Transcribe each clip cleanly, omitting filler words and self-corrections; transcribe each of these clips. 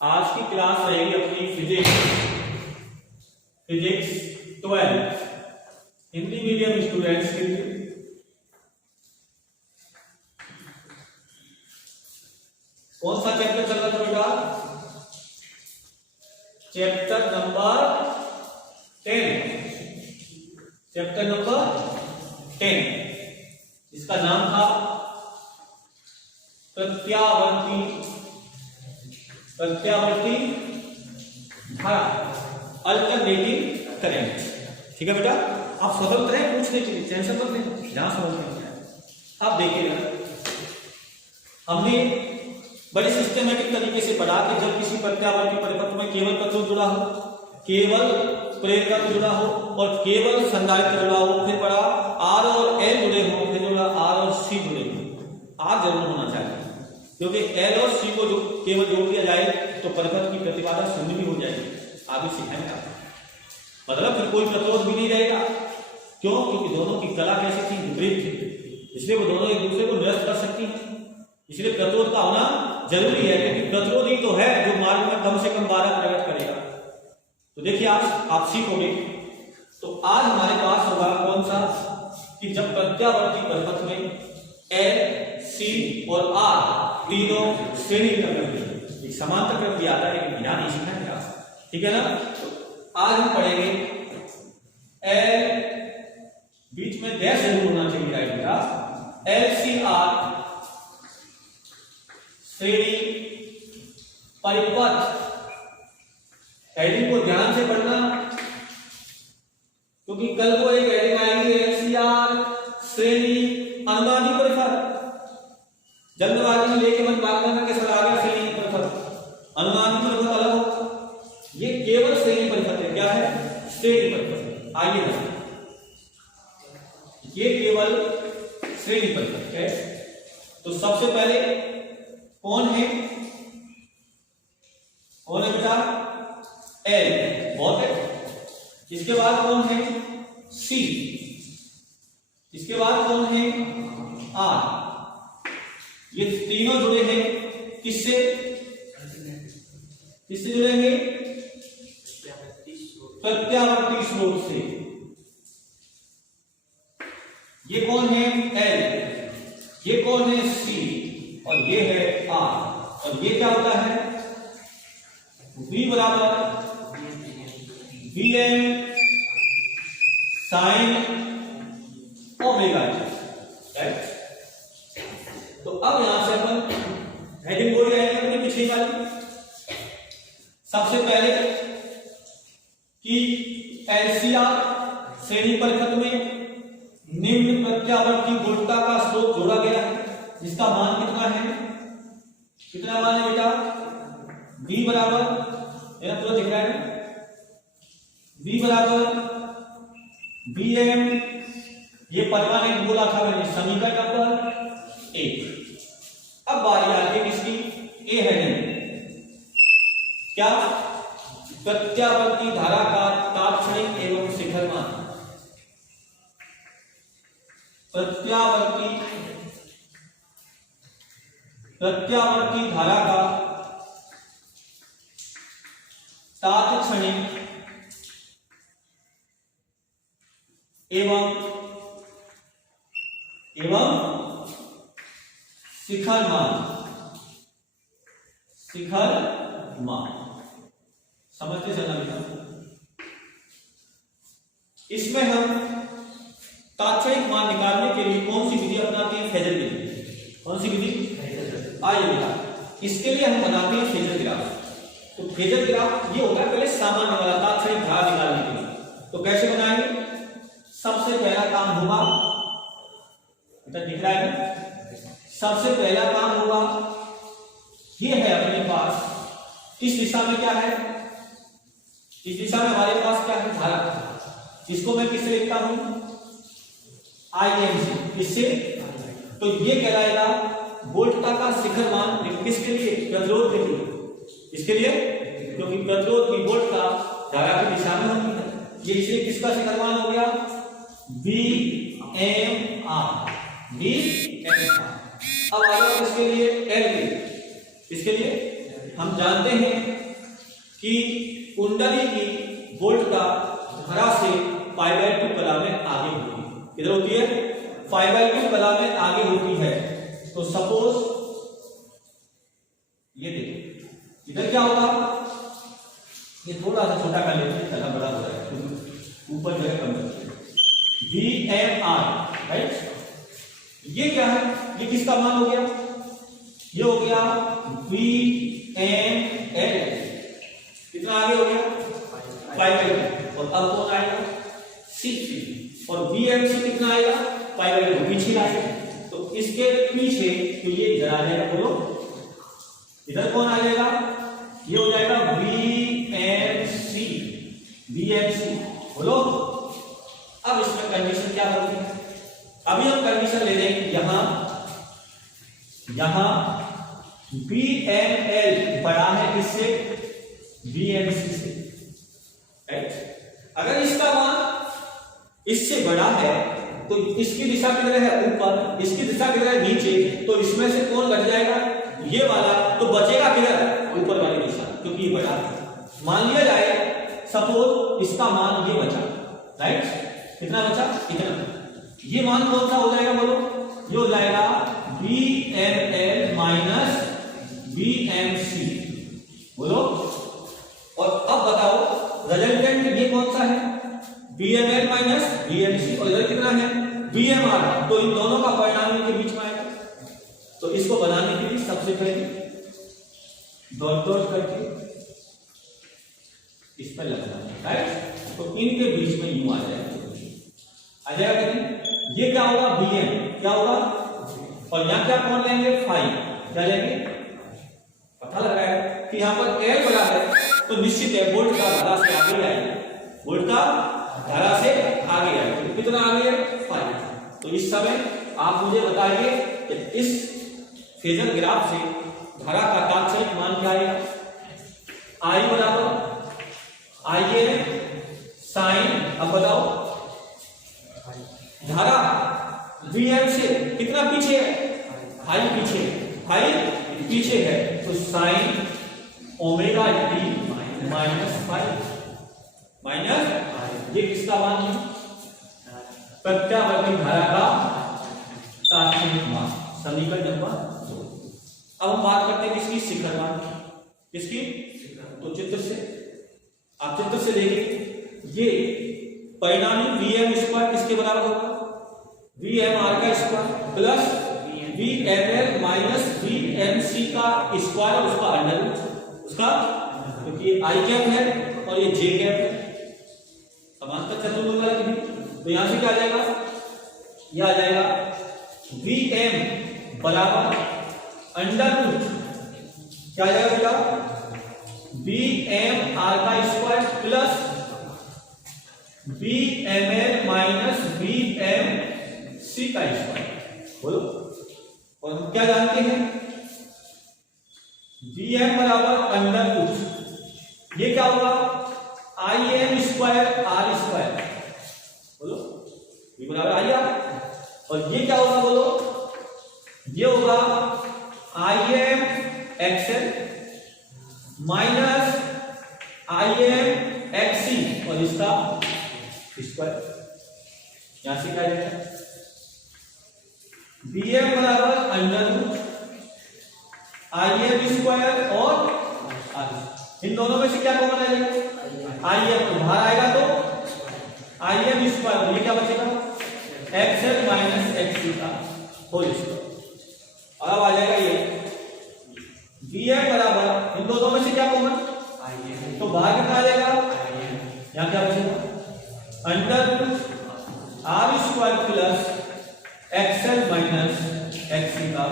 आज की क्लास रहेगी अपनी फिजिक्स 12 हिंदी मीडियम स्टूडेंट्स के लिए। कौन सा चैप्टर चल रहा था बेटा? Chapter number 10। इसका नाम था प्रत्यावर्ती धारा, अल्टरनेटिंग करंट। ठीक है बेटा, आप स्वतंत्र हैं पूछने के लिए, टेंशन मत लें, जहां समझ में आए आप देखिएगा। हमने बड़े सिस्टमैटिक तरीके से पढ़ा कि जब किसी प्रत्यावर्ती परिपथ में केवल प्रतिरोध जुड़ा हो, केवल प्रेरक जुड़ा हो और केवल संधारित्र जुड़ा हो, फिर पढ़ा आर और एल जुड़े हो, फिर जुड़ा आर और सी जुड़े हो। आर जरूर होना चाहिए क्योंकि एल और सी को जो केवल जोड़ दिया जाए तो परिपथ की प्रतिबाधा शून्य भी हो जाएगी। आगे सिखाएंगे आप, मतलब फिर कोई प्रतिरोध भी नहीं रहेगा। क्यों? क्योंकि दोनों की कला कैसी थी? विपरीत थी, इसलिए वो दोनों एक दूसरे को निरस्त कर सकती हैं। इसलिए प्रतिरोध का होना जरूरी है, क्योंकि प्रतिरोध ही तो है जो मार्ग में कम से कम 12 प्रकट करेगा। तो देखिए आप सीखोगे। तो आज हमारे पास होगा कौन सा कि जब प्रत्यावर्ती परिपथ में एल, सी और आर तीनों श्रेणी प्रकृति, एक समांतर प्रकृति आता है, लेकिन ध्यान नहीं सीखना है। ठीक है ना? तो आज हम पढ़ेंगे एल, बीच में डैश जरूर होना चाहिए राइट बेटा, एल सी आर श्रेणी परिपथ। हेडिंग को ध्यान से पढ़ना, क्योंकि कल को एक हेडिंग आएगी एलसीआर श्रेणी अनुमानी परिपथ। जल्दबाजी में लेके मत भागना कि सर आ गया श्रेणी परिपथ, अनुमानी परिपथ अलग हो। ये केवल श्रेणी परिपथ है। क्या है? श्रेणी परिपथ। आइए ना, ये केवल श्रेणी परिपथ है। तो सबसे पहले कौन है बेटा? एल, बहुत है। इसके बाद कौन है? सी। इसके बाद कौन है? आर। ये तीनों जुड़े हैं किससे? किससे जुड़ेंगे? प्रत्यावर्ती स्रोत से। ये कौन है? एल। ये कौन है? सी। और ये है आर। और ये क्या होता है? V बराबर Vm साइन ओमेगा t। तो अब यहां से अपन हेडिंग बोल रहे हैं अपनी पिछली वाली। सबसे पहले कि एलसीआर श्रेणी परिपथ में निम्न प्रत्यावर्ती गुणता का स्रोत जोड़ा गया है, जिसका मान कितना है? कितना मान है बेटा? V बराबर, यहां तो दिख रहा है, V बराबर Vm, ये परमानेंट बोला था मैंने, समीकरण नंबर 1। अब बारी आती है किसकी? ए हेडिंग। क्या? प्रत्यावर्ती धारा का तात्क्षणिक एवं शिखर मान। प्रत्यावर्ती धारा का तात्क्षणिक एवं शिखर मान। समझते चलना बेटा। इसमें हम तात्क्षणिक मान निकालने के लिए कौन सी विधि अपनाते हैं? फेजर विधि। कौन सी विधि? आइए बेटा, इसके लिए हम बनाते हैं फेजर ग्राफ। तो फेजर ग्राफ ये होता है पहले सामान्य वाला तात्क्षणिक धारा निकालने के लिए। तो कैसे बनाएंगे? सबसे पहला काम होगा, दिख रहा है ना? सबसे पहला काम होगा, ये है अपने पास, इस दिशा में क्या है? इस दिशा में हमारे पास क्या है? धारा। इसको मैं किससे लिखता हूं? IMC। इससे तो ये कहलाएगा वोल्टता का शिखर मान। किसके लिए? प्रतिरोध के लिए। इसके लिए क्योंकि प्रतिरोध की वोल्टता धारा की दिशा में होती है। ये इसलिए किसका शिखर मान हो गया? B M R, B M R. अब आगे इसके लिए एल के, इसके लिए हम जानते हैं कि कुंडली की वोल्ट का धारा से π/2 कला में आगे होती है। किधर होती है? π/2 कला में आगे होती है। तो सपोज ये देखिए इधर क्या होगा, ये थोड़ा सा छोटा कर लेते हैं, ज्यादा बड़ा हो रहा है, ऊपर जो है कम करते हैं। वी एम आर, राइट, ये क्या है? ये किसका मान हो गया? ये हो गया वी एम एल, कितना आगे हो गया? π/2। और अब कौन आएगा? सी, और वी एम सी कितना आएगा? π/2, पीछे आएगा। तो इसके पीछे तो ये इधर आ जाएगा, बोलो इधर कौन आ जाएगा? ये हो जाएगा V M C, V M C, बोलो। अब इसमें कंडीशन क्या होगी? अभी हम कंडीशन ले रहे हैं यहां बी एम एल बड़ा है किससे? बी एम सी से, राइट। अगर इसका मान इससे बड़ा है तो इसकी दिशा किधर है? ऊपर, इसकी दिशा किधर है? नीचे। तो इसमें से कौन घट जाएगा? ये वाला। तो बचेगा किधर? ऊपर वाली दिशा, क्योंकि ये बड़ा है। मान लिया जाए सपोज इसका मान ये बचा, राइट, कितना बचा? इतना। ये मान कौन सा हो जाएगा, बोलो? ये हो जाएगा B M L minus B M C, बोलो। और अब बताओ रिजल्टेंट ये कौन सा है? B M L minus B M C, और इधर कितना है? B M R. तो इन दोनों का परिणाम इनके बीच में आएगा। तो इसको बनाने के लिए सबसे पहले डॉट डॉट करके इस पर लगना है, राइट। तो इनके बीच में यूं आ जाएगा कहीं। ये क्या होगा? बी एम क्या होगा? और यहां क्या कौन लेंगे? फाइव, क्या लेंगे? पता लग रहा है कि यहां पर एल बड़ा है तो निश्चित है वोल्ट का धारा से आगे आएगा, वोल्ट का धारा से आगे आएगा। तो कितना आगे है? 5। तो इस समय आप मुझे बताइए कि इस फेजर ग्राफ से धारा का तात्कालिक मान क्या आएगा? आई बराबर आई ए साइन, अब बताओ धारा वीएम से कितना पीछे है? फाइव पीछे, फाइव पीछे है। तो साइन ओमेगा टी -5 माइनस, ये किसका मान है? प्रत्यावर्ती धारा का तात्कालिक मान, समीकरण नंबर 2। अब हम बात करते हैं किसकी? शिखर मान, किसकी? तो चित्र से, आप चित्र से देखिए, ये परिणामी वीएम स्क्वायर किसके बराबर होगा? वी एम आर का square plus V M L minus V M C का स्क्वायर, उसका अंडर रूट, उसका, क्योंकि ये आई कैप है और ये जे कैप है, समांतर चतुर्भुज वाला भी। तो यहां से क्या आ जाएगा? ये आ जाएगा वी एम बराबर अंडर रूट, क्या आ जाएगा बेटा? बी एम आर का square plus B M L minus B M C का स्क्वायर, बोलो। और हम क्या जानते हैं? बी एम बराबर अंडर रूट, ये क्या होगा? I M square R square, बोलो। ये बराबर आई आर, और ये क्या होगा बोलो? ये होगा I M XL minus I M XC, और इसका स्क्वायर। यहां से क्या आएगा? बी एम बराबर under root I M square और आर, इन दोनों में से क्या कॉमन आएगा? आई एम, तो बाहर आएगा तो आई एम स्क्वायर, ये क्या बचेगा? एक्सएल माइनस एक्सी का होल स्क्वायर। और अब आ जाएगा ये बी एम बराबर, इन दोनों में से क्या कॉमन? तो बाहर कितना आ जाएगा? यहां क्या बचेगा? Under root R square plus XL minus XC का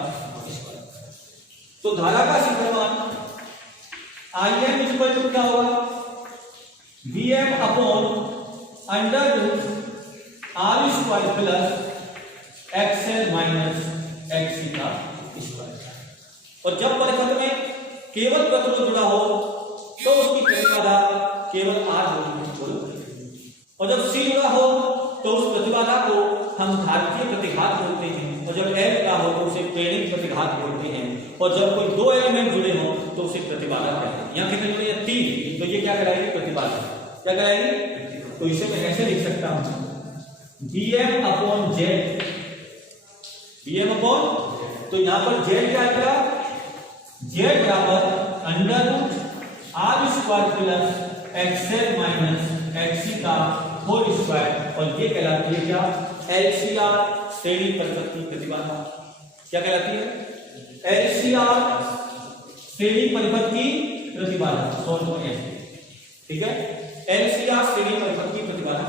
स्क्वायर। तो धारा का शिखर मान आई एम इक्वल टू क्या होगा? B M upon under root R square plus XL minus XC का स्क्वायर। और जब परिपथ में केवल प्रतिरोध जुड़ा हो तो उसकी प्रतिबाधा केवल आर होगी, और जब सी जुड़ा हो तो उस प्रतिबाधा को हम घातीय प्रतिघात बोलते हैं, और जब L का हो तो उसे प्रेरित प्रतिघात बोलते हैं, और जब कोई दो एलिमेंट जुड़े हो तो उसे प्रतिबाधा कहते हैं। यहाँ कितने जुड़े हैं? 3, तो ये क्या कराएगी? प्रतिबाधा। क्या कराएगी? तो इसे मैं ऐसे लिख सकता हूं Bm/Z, Bm/, तो यहां पर Z क्या आएगा? Z बराबर √R² plus XL minus XC का होल स्क्वायर, और ये कहलाती है क्या? LCR, श्रेणी परिपथ की प्रतिबाधा। क्या कहलाती है? LCR, श्रेणी परिपथ की प्रतिबाधा। ठीक है, LCR श्रेणी परिपथ की प्रतिबाधा।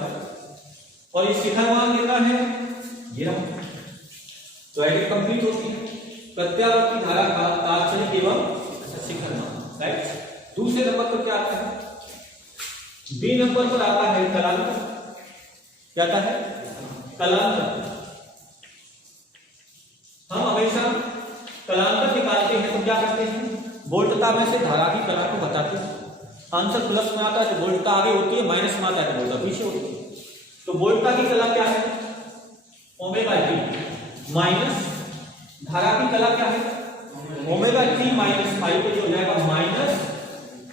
और इस शिखर मान कितना है? ये रहा। तो एडिट कंप्लीट होती है प्रत्यावर्ती धारा का तात्क्षणिक एवं शिखर मान। राइट। दूसरे नंबर पर क्या आता है? बी नंबर पर आता है कलांतर। क्या आता है? कलांतर। हम हमेशा कलांतर निकालते हैं तो क्या करते हैं? वोल्टता में से धारा की कला को बताते हैं। आंसर प्लस में आता है तो वोल्टता आगे होती है, माइनस में आता है तो वोल्टता पीछे होती है। तो वोल्टता की कला क्या है? ओमेगा टी माइनस धारा की कला क्या है? ओमेगा टी माइनस फाइव, तो जो हो जाएगा माइनस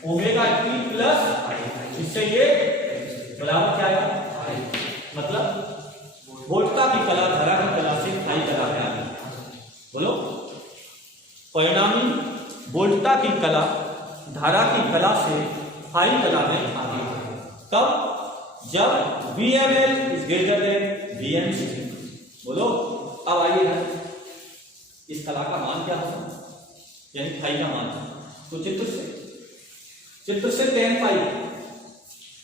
ओमेगा टी प्लस, इससे ये बराबर क्या आएगा? मतलब वोल्टता की कला धारा की कला से फाई कला में आ गई। बोलो, परिणामी वोल्टता की कला धारा की कला से फाई कला में आ गई। तब जब VML is greater than VMC। बोलो, अब आइए इस कला का मान क्या होगा? यानी फाई का मान। तो चित्र से tan फाई,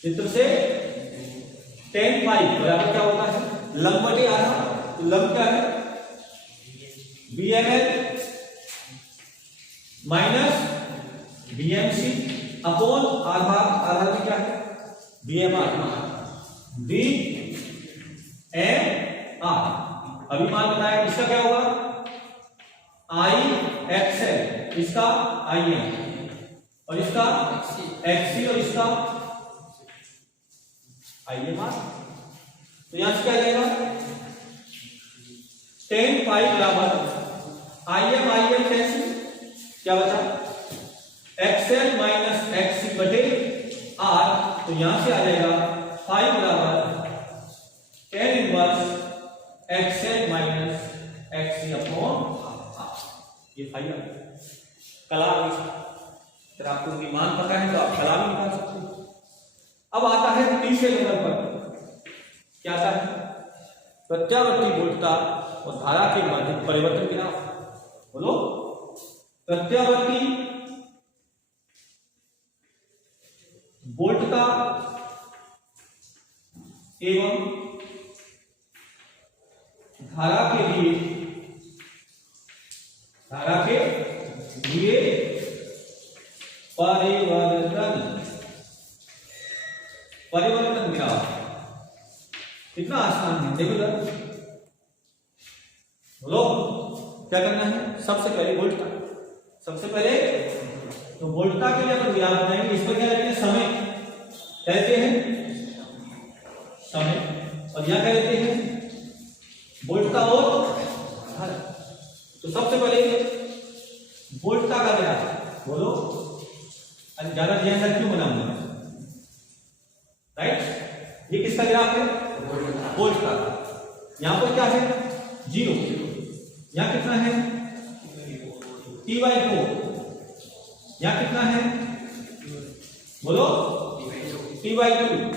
चित्र से tan फाई बराबर क्या होता है? लंब बटे आधा। तो लंब क्या है? VML माइनस VMC अपॉन आधा। आधा भी क्या है? VMR, VMR। अभी मान बताया, इसका क्या होगा? IXL, इसका IM, और इसका XC, और इसका IMR। तो यहां से क्या जाएगा? tan फाई बराबर IM कैसे? क्या बचा? XL माइनस XC बटे R। तो यहां से आ जाएगा फाई बराबर tan inverse XL minus XC upon R। ये फाई आ गया। कला अगर आपको मान पता है तो आप कला भी निकाल सकते हो। अब आता है तीसरे नंबर पर। क्या आता है? प्रत्यावर्ती वोल्टता और धारा के मध्य परिवर्तन ग्राफ। बोलो, प्रत्यावर्ती वोल्टता एवं धारा के लिए परिवर्तन ग्राफ। कितना आसान है, देखो जरा। बोलो, क्या करना है? सबसे पहले वोल्टता। सबसे पहले तो वोल्टता के लिए अपन ग्राफ बनाएंगे। इस पर क्या लेते हैं? समय। कहते हैं समय, और यहां क्या लेते हैं? वोल्टता और धारा। तो सबसे पहले वोल्टता का ग्राफ। बोलो, ज्यादा ध्यान से क्यों बनाऊंगा? राइट, ये किसका ग्राफ है? वोल्टता का। यहां पर क्या है? 0। यहां कितना है? T/4। यहां कितना है? बोलो, T/2।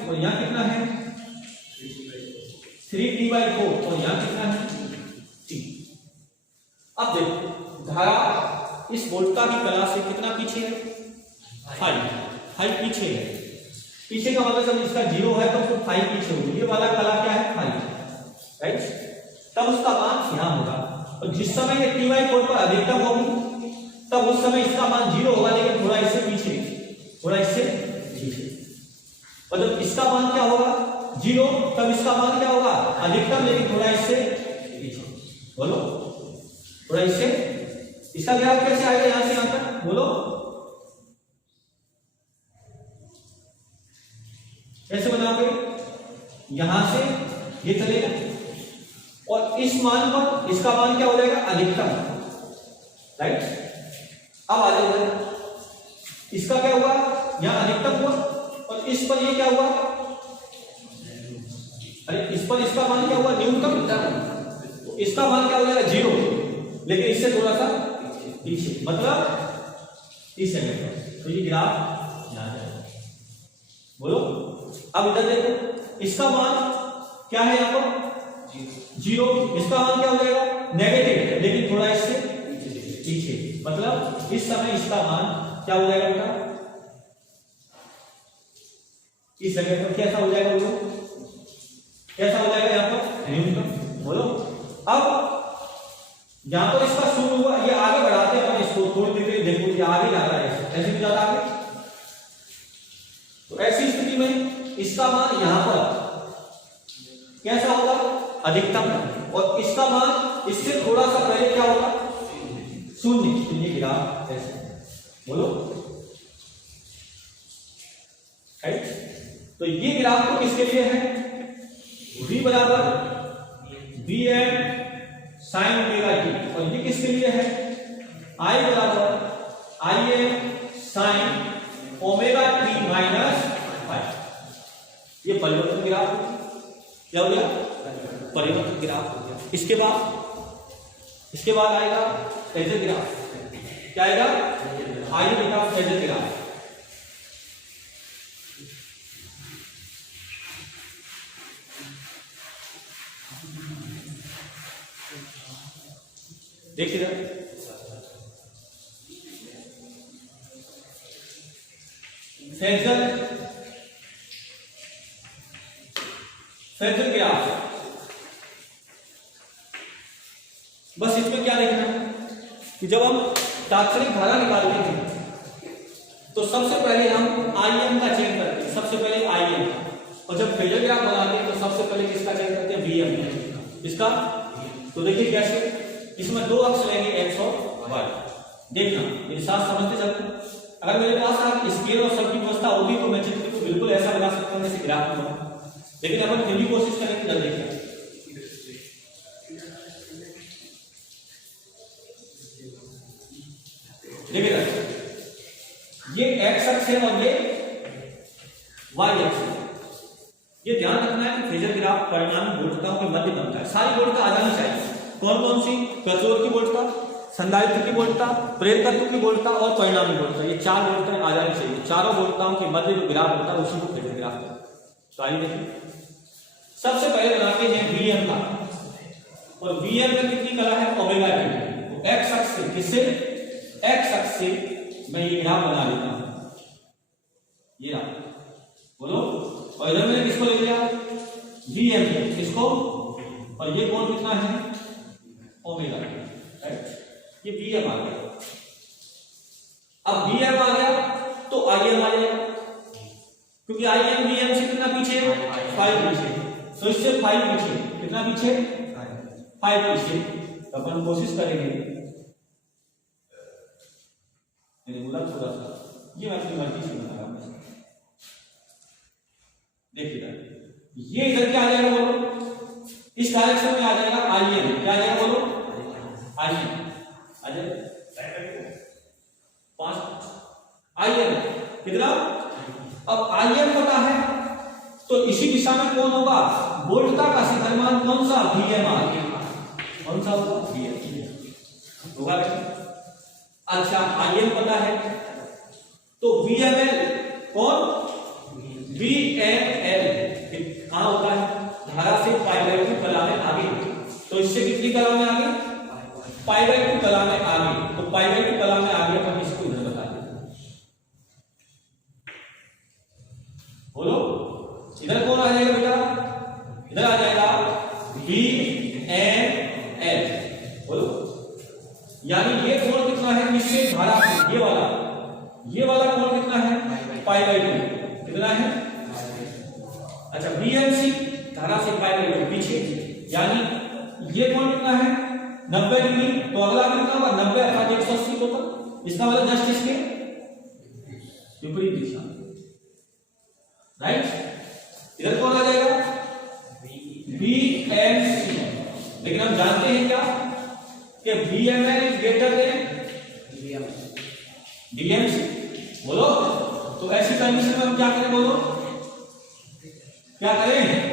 और यहां कितना है? 3T/4। और यहां कितना है? T। अब देखो, धारा इस वोल्टता की कला से कितना पीछे है? 5 पीछे है। पीछे का मतलब जब इसका 0 है तो उसको 5 पीछे होगी। ये वाला कला क्या है? 5। राइट। तब उसका मान यहां होगा, और जिस समय ये T/4 पर अधिकतम होगी तब उस समय इसका मान 0 होगा, लेकिन थोड़ा इससे पीछे, थोड़ा इससे पीछे। और जब इसका मान क्या होगा? 0, तब इसका मान क्या होगा? अधिकतम, लेकिन थोड़ा इससे पीछे। बोलो, थोड़ा इससे। इसका ग्राफ कैसे आएगा यहां से यहां तक? बोलो, कैसे बनाओगे? यहां से ये और इस मान पर इसका मान क्या हो जाएगा, अधिकतम, राइट। अब आ जाएगा इसका क्या हुआ, यहां अधिकतम हुआ और इस पर ये क्या हुआ, अरे इस पर इसका मान क्या हुआ, न्यूनतम, तो इसका मान क्या हो जाएगा 0, लेकिन इससे थोड़ा सा पीछे, मतलब इस जगह पर, तो ये ग्राफ यहां जाएगा। बोलो अब इधर देखो, इसका मान क्या है यहां पर 0, इसका मान क्या हो जाएगा नेगेटिव, लेकिन थोड़ा इससे पीछे, मतलब इस समय इसका मान क्या हो जाएगा बेटा, इस जगह पर कैसा हो जाएगा, बोलो कैसा हो जाएगा यहां पर न्यूनतम। बोलो अब यहां पर इसका शून्य हुआ, ये आगे बढ़ाते हैं अपन इसको थोड़ी देर, देखो ये आगे जा रहा है, ऐसे भी जाता आगे, तो ऐसी स्थिति में इसका मान यहां पर कैसा होगा, अधिकतम, और इसका मान इससे थोड़ा सा पहले क्या होगा, शून्य, तो ये ग्राफ ऐसे, बोलो राइट। तो ये ग्राफ तो किसके लिए है, v बराबर Vm sin ओमेगा t, और ये किसके लिए है, I बराबर Im sin omega t minus five. ये परिवर्तन ग्राफ क्या हो गया, परिवर्तन ग्राफ हो गया। इसके बाद आएगा फेजर ग्राफ, क्या आएगा, आइए देखा फेजर ग्राफ। देखिए फेजर ग्राफ, बस इसमें क्या देखना है कि जब हम तात्कालिक धारा निकालते हैं तो सबसे पहले हम Im का चेंज करते हैं, सबसे पहले Im, और जब फेजर ग्राफ बनाते हैं तो सबसे पहले किसका चेंज करते हैं, Vm इसका। तो देखिए कैसे, इसमें दो अक्ष लेंगे x और y, देखना मेरे साथ समझते चलते। अगर मेरे पास आप स्केल और सब की व्यवस्था होगी तो मैं चित्र को बिल्कुल ऐसा बना सकता हूं जैसे ग्राफ में, लेकिन अपन फिर भी कोशिश करेंगे जल्दी से। देखिए ये x अक्ष है और ये y अक्ष है। ये ध्यान रखना है कि फेजर ग्राफ परिणामी वोल्टताओं के मध्य बनता है, सारी वोल्टता आ जानी चाहिए। कौन कौन सी, प्रतिरोध की वोल्टता, संधारित्र की वोल्टता, प्रेरक तत्व की वोल्टता और परिणामी वोल्टता, ये चार वोल्टताएं आ जानी चाहिए। चारों वोल्टताओं के मध्य जो ग्राफ होता है उसी को फेजर ग्राफ कहते हैं। तो आइए देखिए, सबसे पहले बनाते हैं Vm का, और Vm में कितनी कला है, ओमेगा टी। तो x अक्ष से, किससे, x अक्ष से मैं ये ग्राफ बना लेता हूं, ये रहा, बोलो। और इधर मैंने किसको ले लिया, Vm, इसको, और ये कोण कितना है, ओमेगा, राइट। ये Vm आ गया। अब Vm आ गया तो Im आ जाएगा, क्योंकि Im Vm से कितना पीछे, 5 पीछे, तो इससे 5 पीछे, कितना पीछे, 5 पीछे। तो अपन कोशिश करेंगे, मैंने बोला थोड़ा सा, ये मैं अपनी मर्जी से बना रहा हूं। देखिए ये इधर क्या आ जाएगा, बोलो, इस डायरेक्शन में आ जाएगा Im, क्या आ जाएगा, बोलो, Im आ जाएगा 5 Im कितना। अब Im पता है तो इसी दिशा में कौन होगा, वोल्टता का शिखर मान कौन सा, Vm, कौन सा होगा, Vm होगा। अच्छा Im पता है तो VML, कौन, VML कहां होता है, धारा से पाई/2 कला में आगे, तो इससे कितनी कला में आगे, पाई/2 कला में आगे। तो पाई/2 कला में आगे अपन इसको इधर बता देते, बोलो इधर कौन आ जाएगा बेटा, इधर आ जाएगा VML, बोलो। यानी ये कोण कितना है, इससे धारा ये वाला कोण कितना है, पाई/2, कितना है, अच्छा BMC धारा से पाई/2 पीछे, यानी ये कोण कितना है, 90 डिग्री। तो अगला कितना होगा, 90 अर्थात 180 होगा, इसका मतलब जस्ट इसके विपरीत दिशा, राइट। इधर कौन आ जाएगा, BMC, लेकिन हम जानते हैं क्या कि VML is greater than DMC। बोलो, तो ऐसी कंडीशन में हम क्या करें? बोलो क्या करें?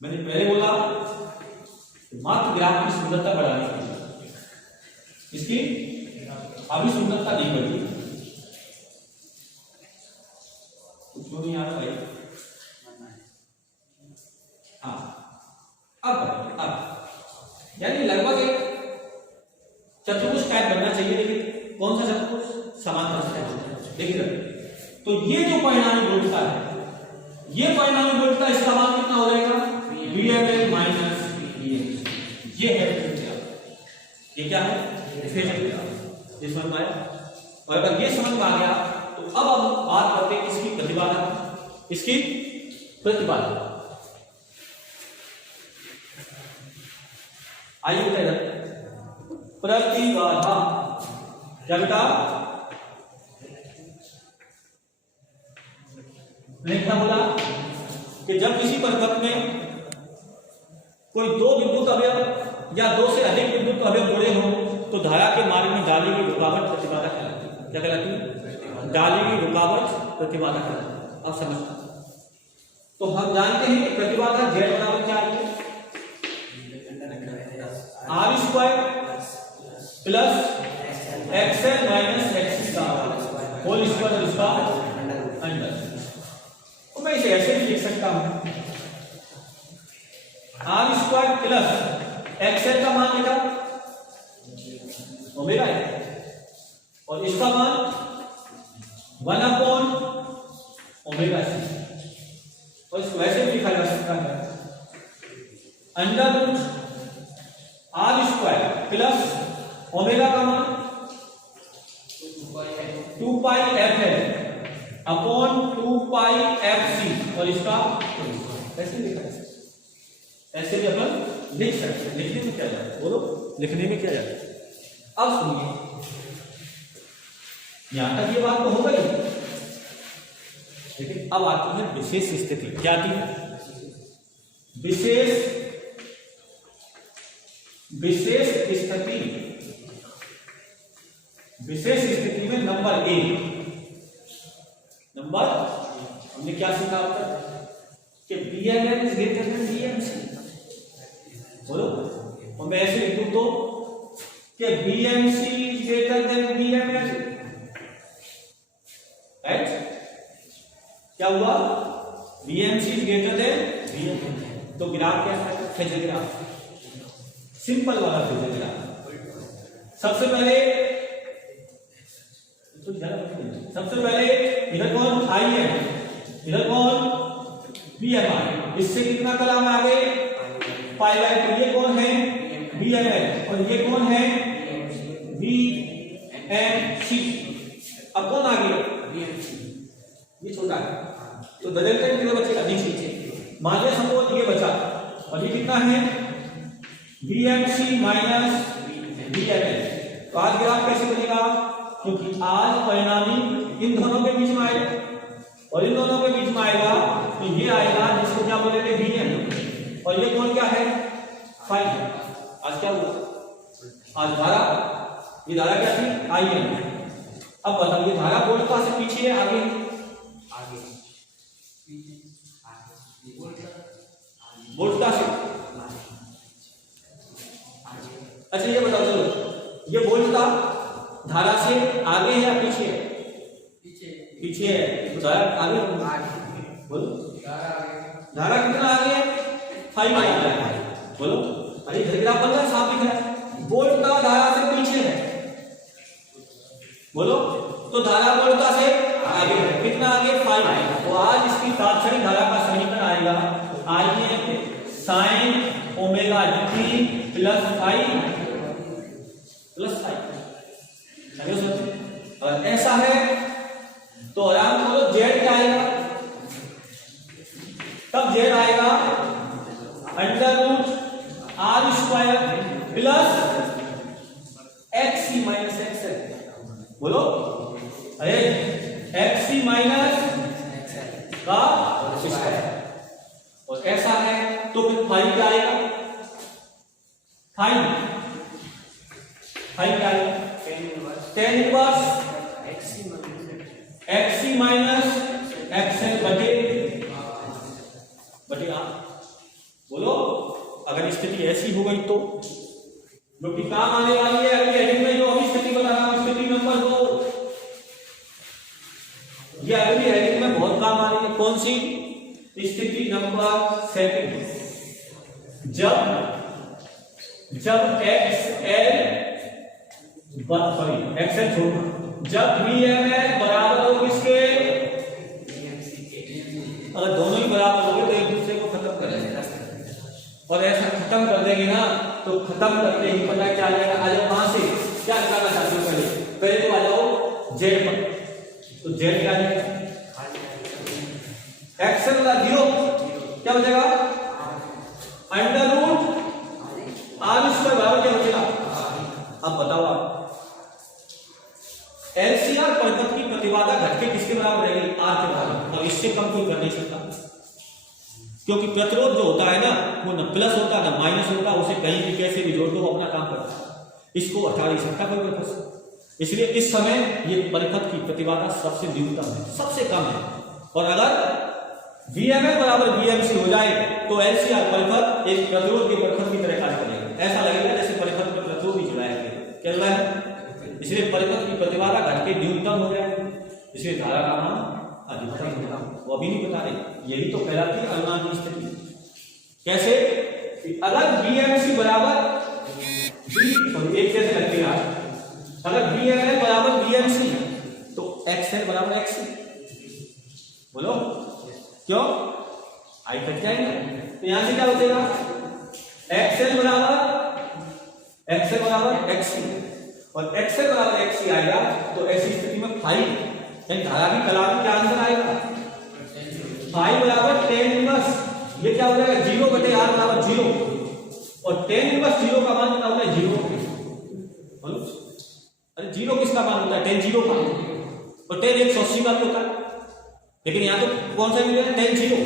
मैंने पहले बोला मात्र ग्राफ की सुंदरता बढ़ाने के लिए, इसकी अभी सुंदरता नहीं बढ़ी। क्यों नहीं आ रहा भाई? हाँ, अब यानी लगभग एक चतुर्भुज टाइप बनना चाहिए, लेकिन कौन सा चतुर्भुज? समांतर। देखिए, तो ये जो परिणामी गुणवत्ता है, ये परिणामी गुणवत्ता, इसका मान कितना हो जाएगा? VML minus VMC। ये है ये क्या है? ये समझ में आया? और अगर ये समझ में आ गया तो अब हम बात करते हैं इसकी प्रतिबाधा। इसकी प्रतिबाधा आइए बेटा इधर, प्रतिबाधा क्या बेटा? मैंने क्या बोला कि जब किसी परिपथ में कोई दो विद्युत अवयव या दो से अधिक विद्युत अवयव जुड़े हो तो धारा के मार्ग में डाली गई रुकावट प्रतिबाधा कहलाती है। क्या कहलाती है? डाली गई रुकावट प्रतिबाधा कहलाती है। अब समझना, तो हम जानते हैं कि प्रतिबाधा Z बराबर क्या है? R square plus XL minus XC का होल स्क्वायर उसका अंडर। तो मैं इसे ऐसे भी लिख सकता हूं, R स्क्वायर प्लस XL का मान बेटा ओमेगा है, और इसका मान 1/ओमेगा C, और इसको ऐसे भी लिखा जा सकता है under root R square plus omega का मान 2 pi FL upon 2 pi FC, और इसका ऐसे लिखा जा सकता है। ऐसे भी अपन लिख सकते हैं। लिखने में क्या जाता है? बोलो, लिखने में क्या जाता है? अब सुनिए, यहां तक ये बात तो हो गई, लेकिन अब आती है विशेष स्थिति। क्या आती है? विशेष स्थिति। विशेष स्थिति में नंबर 1 हमने क्या सीखा कि VML is greater than VMC। बोलो, और मैं ऐसे लिखूं तो कि VMC is greater than VML, right? क्या हुआ? VMC is greater than VML। तो ग्राफ क्या है? फेजर ग्राफ, सिंपल वाला फेजर ग्राफ। सबसे पहले इधर कौन? I है, इधर कौन? VMR। इससे कितना कलाम आगे? Pi by 2। ये कौन है? VML, और ये कौन है? VMC। अब कौन आ गया? ये छोटा है, तो बदल कर कितना बचेगा? नीचे। मान लिया सपोज ये बचा, और ये कितना है? VMC minus VML। तो आज ग्राफ कैसे बनेगा? क्योंकि आज परिणामी इन दोनों के बीच में आएगा, और इन दोनों के बीच में आएगा तो ये आएगा जिसको क्या बोलेंगे? VM, और ये कौन क्या है? फाई। आज क्या हुआ? आज धारा, ये धारा क्या थी? IM। अब बताओ, ये धारा वोल्ट का से पीछे है आगे? वोल्ट का से। अच्छा ये बताओ, चलो ये वोल्ट का धारा से आगे है या पीछे है? पीछे है। तो धारा आगे, बोलो धारा कितना आगे है? 5 आगे है। बोलो, अरे ग्राफ बन रहा है, साफ दिख रहा है। वोल्ट का धारा से पीछे है, बोलो, तो धारा वोल्ट का से आगे है। कितना आगे? 5। तो आज इसकी तात्क्षणिक धारा का समीकरण आएगा IM sin omega t plus 5 और ऐसा है तो आराम करो। Z क्या आएगा? तब Z आएगा under root R square plus XC minus XL. बोलो, अरे एक्सी माइनस का स्क्वायर और ऐसा है तो फिर फाइव क्या आएगा? फाइव क्या आएगा? Ten inverse XC minus XL बटे आर। बोलो, अगर स्थिति ऐसी हो गई तो जो कि काम आने वाली है अगली हेडिंग में, जो अभी स्थिति बता रहा हूं, स्थिति नंबर 2, ये अगली हेडिंग में बहुत काम आ रही है। कौन सी? स्थिति नंबर 2। जब एक्सएल छोड़ो, जब VML बराबर हो किसके? अगर दोनों ही बराबर हो गए तो एक दूसरे को खत्म कर देंगे, और ऐसा खत्म कर देंगे ना तो खत्म करते ही पता क्या जाएगा? आ जाओ वहां से, क्या करना चाहते हो? पहले तो आ जाओ जेड पर, तो जेड क्या जाएगा? एक्सएल का 0 क्या बचेगा? अंडर रूट आर स्क्वायर बराबर क्या बचेगा? अब बताओ आप, एलसीआर परिपथ की प्रतिबाधा घटके किसके बराबर रहेगी? आर के बराबर, और इससे कम कोई कर नहीं सकता, क्योंकि प्रतिरोध जो होता है ना वो न प्लस होता है ना माइनस होता है, उसे कहीं भी कैसे भी जोड़ दो वो अपना काम करता है, इसको हटा नहीं सकता कोई परिपथ। इसलिए इस समय ये परिपथ की प्रतिबाधा सबसे न्यूनतम है, सबसे कम है, और अगर VML बराबर VMC हो जाए तो एलसीआर परिपथ एक प्रतिरोध के परिपथ की तरह कार्य करेगा। ऐसा लगेगा जैसे परिपथ में प्रतिरोध ही जुड़ाया गया, क्या जुड़ा है? इसलिए परिपथ की प्रतिबाधा घटके न्यूनतम हो जाए, इसलिए धारा का मान अधिकतम होगा। वो अभी नहीं बता रहे, यही तो कहलाती है अनुनाद की स्थिति। कैसे? अगर VMC बराबर एक कैसे लगती है, अगर VML बराबर VMC तो XL बराबर XC। बोलो क्यों? आई कट जाएगा, तो यहां से क्या बचेगा? XL बराबर XC, और XL बराबर XC आएगा तो ऐसी स्थिति में 5 यानी धारा की कला क्या आंसर आएगा? 5 बराबर 10 इनवर्स, ये क्या हो जाएगा? 0 बटे R बराबर 0, और 10 इनवर्स 0 का मान कितना होता है? 0। बोलो, अरे 0 किसका मान होता है? 10 0 का, और 10 180 का भी होता है, लेकिन यहां तो कौन सा मिलेगा? 10 0,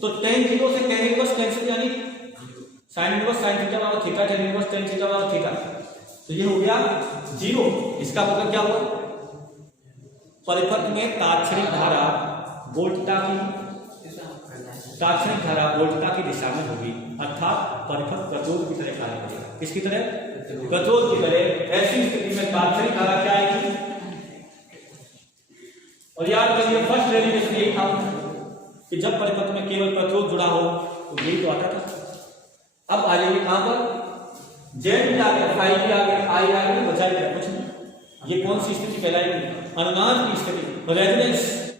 तो 10 0 से 10 इनवर्स कैंसिल, यानी sin इनवर्स sin थीटा बराबर theta, tan inverse tan theta बराबर थीटा, तो ये हो गया 0। इसका मतलब क्या हुआ? परिपथ में तात्क्षणिक धारा वोल्टता की दिशा में होगी, अर्थात परिपथ प्रतिरोध की तरह कार्य करेगा। किसकी तरह? प्रतिरोध की तरह। ऐसी स्थिति में तात्क्षणिक धारा क्या आएगी? और याद करिए फर्स्ट डेरिवेशन यही था कि जब परिपथ में केवल प्रतिरोध जुड़ा हो तो यही तो आता था। अब आ जाइए कहां पर? जेड भी आ गया, फाइव भी आ गया, आई आ गया, बचा क्या? कुछ नहीं। ये कौन सी स्थिति कहलाएगी? अनुनाद की स्थिति, रेजोनेंस।